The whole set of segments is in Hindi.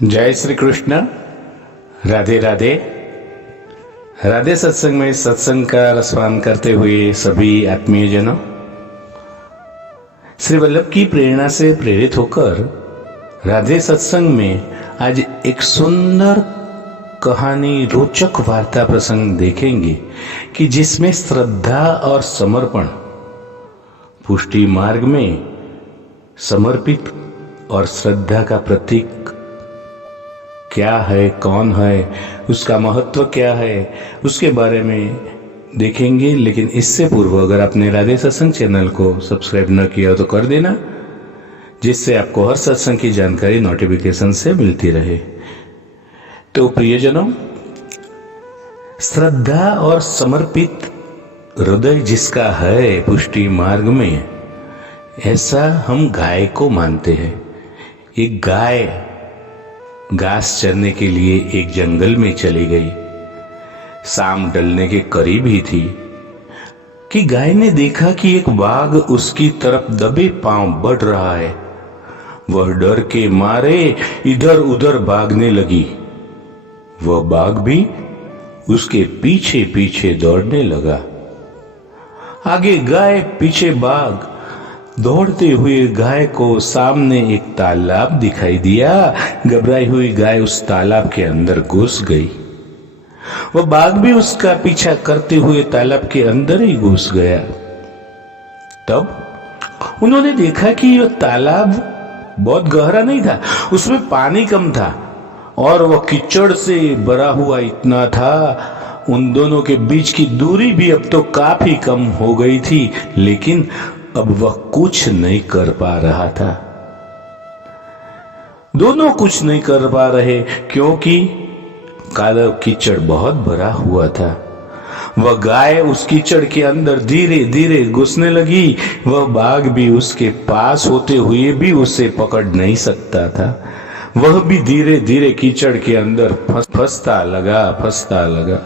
जय श्री कृष्ण। राधे राधे। राधे सत्संग में सत्संग का रसपान करते हुए सभी आत्मीय जनों, श्री वल्लभ की प्रेरणा से प्रेरित होकर राधे सत्संग में आज एक सुंदर कहानी, रोचक वार्ता प्रसंग देखेंगे कि जिसमें श्रद्धा और समर्पण, पुष्टि मार्ग में समर्पित और श्रद्धा का प्रतीक क्या है, कौन है, उसका महत्व क्या है, उसके बारे में देखेंगे। लेकिन इससे पूर्व अगर आपने राधे सत्संग चैनल को सब्सक्राइब न किया तो कर देना, जिससे आपको हर सत्संग की जानकारी नोटिफिकेशन से मिलती रहे। तो प्रियजनों, श्रद्धा और समर्पित हृदय जिसका है पुष्टि मार्ग में, ऐसा हम गाय को मानते हैं। एक गाय घास चरने के लिए एक जंगल में चली गई। शाम ढलने के करीब ही थी कि गाय ने देखा कि एक बाघ उसकी तरफ दबे पांव बढ़ रहा है। वह डर के मारे इधर उधर भागने लगी। वह बाघ भी उसके पीछे पीछे दौड़ने लगा। आगे गाय, पीछे बाघ। दौड़ते हुए गाय को सामने एक तालाब दिखाई दिया। घबराई हुई गाय उस तालाब के अंदर घुस गई। वह बाघ भी उसका पीछा करते हुए तालाब के अंदर ही घुस गया। तब उन्होंने देखा कि यह तालाब बहुत गहरा नहीं था, उसमें पानी कम था और वह कीचड़ से भरा हुआ इतना था। उन दोनों के बीच की दूरी भी अब तो काफी कम हो गई थी, लेकिन अब वह कुछ नहीं कर पा रहा था। दोनों कुछ नहीं कर पा रहे क्योंकि काला कीचड़ बहुत भरा हुआ था। वह गाय उस कीचड़ के अंदर धीरे धीरे घुसने लगी। वह बाघ भी उसके पास होते हुए भी उसे पकड़ नहीं सकता था। वह भी धीरे धीरे कीचड़ के अंदर फंसता लगा।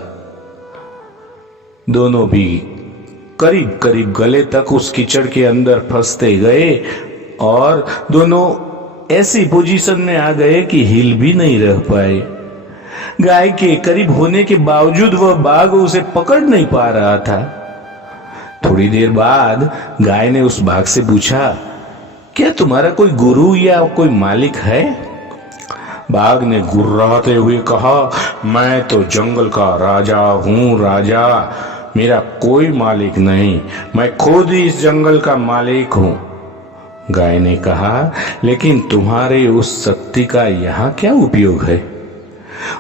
दोनों भी करीब करीब गले तक उस कीचड़ के अंदर फंसते गए और दोनों ऐसी पोजीशन में आ गए कि हिल भी नहीं रह पाए। गाय के करीब होने के बावजूद वह बाघ उसे पकड़ नहीं पा रहा था। थोड़ी देर बाद गाय ने उस बाघ से पूछा, क्या तुम्हारा कोई गुरु या कोई मालिक है? बाघ ने गुर्राते हुए कहा, मैं तो जंगल का राजा हूं राजा, मेरा कोई मालिक नहीं, मैं खुद ही इस जंगल का मालिक हूं। गाय ने कहा, लेकिन तुम्हारे उस शक्ति का यहाँ क्या उपयोग है?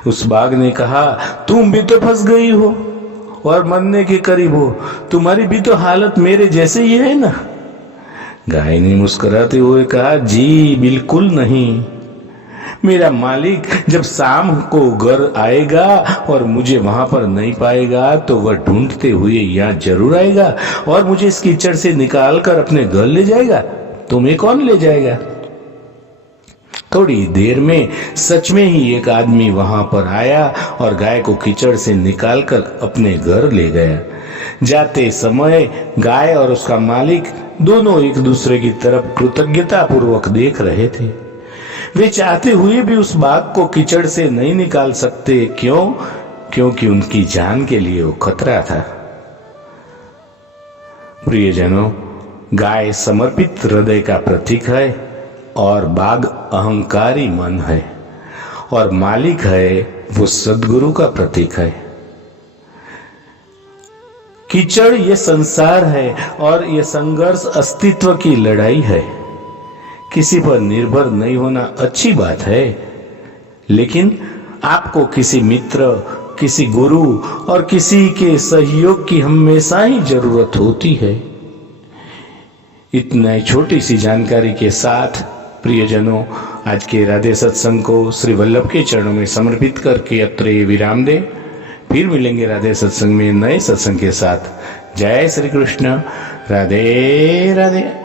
उस बाघ ने कहा, तुम भी तो फंस गई हो और मरने के करीब हो, तुम्हारी भी तो हालत मेरे जैसे ही है ना? गाय ने मुस्कुराते हुए कहा, जी बिल्कुल नहीं। मेरा मालिक जब शाम को घर आएगा और मुझे वहां पर नहीं पाएगा तो वह ढूंढते हुए यहाँ जरूर आएगा और मुझे इस कीचड़ से निकाल कर अपने घर ले जाएगा। तुम्हें कौन ले जाएगा? थोड़ी देर में सच में ही एक आदमी वहां पर आया और गाय को कीचड़ से निकालकर अपने घर ले गया। जाते समय गाय और उसका मालिक दोनों एक दूसरे की तरफ कृतज्ञता पूर्वक देख रहे थे। वे चाहते हुए भी उस बाघ को कीचड़ से नहीं निकाल सकते। क्यों? क्योंकि उनकी जान के लिए वो खतरा था। प्रियजनों, गाय समर्पित हृदय का प्रतीक है और बाघ अहंकारी मन है और मालिक है वो सद्गुरु का प्रतीक है। कीचड़ ये संसार है और ये संघर्ष अस्तित्व की लड़ाई है। किसी पर निर्भर नहीं होना अच्छी बात है, लेकिन आपको किसी मित्र, किसी गुरु और किसी के सहयोग की हमेशा ही जरूरत होती है। इतना छोटी सी जानकारी के साथ प्रियजनों, आज के राधे सत्संग को श्री वल्लभ के चरणों में समर्पित करके अत्रे विराम दे। फिर मिलेंगे राधे सत्संग में नए सत्संग के साथ। जय श्री कृष्ण। राधे राधे।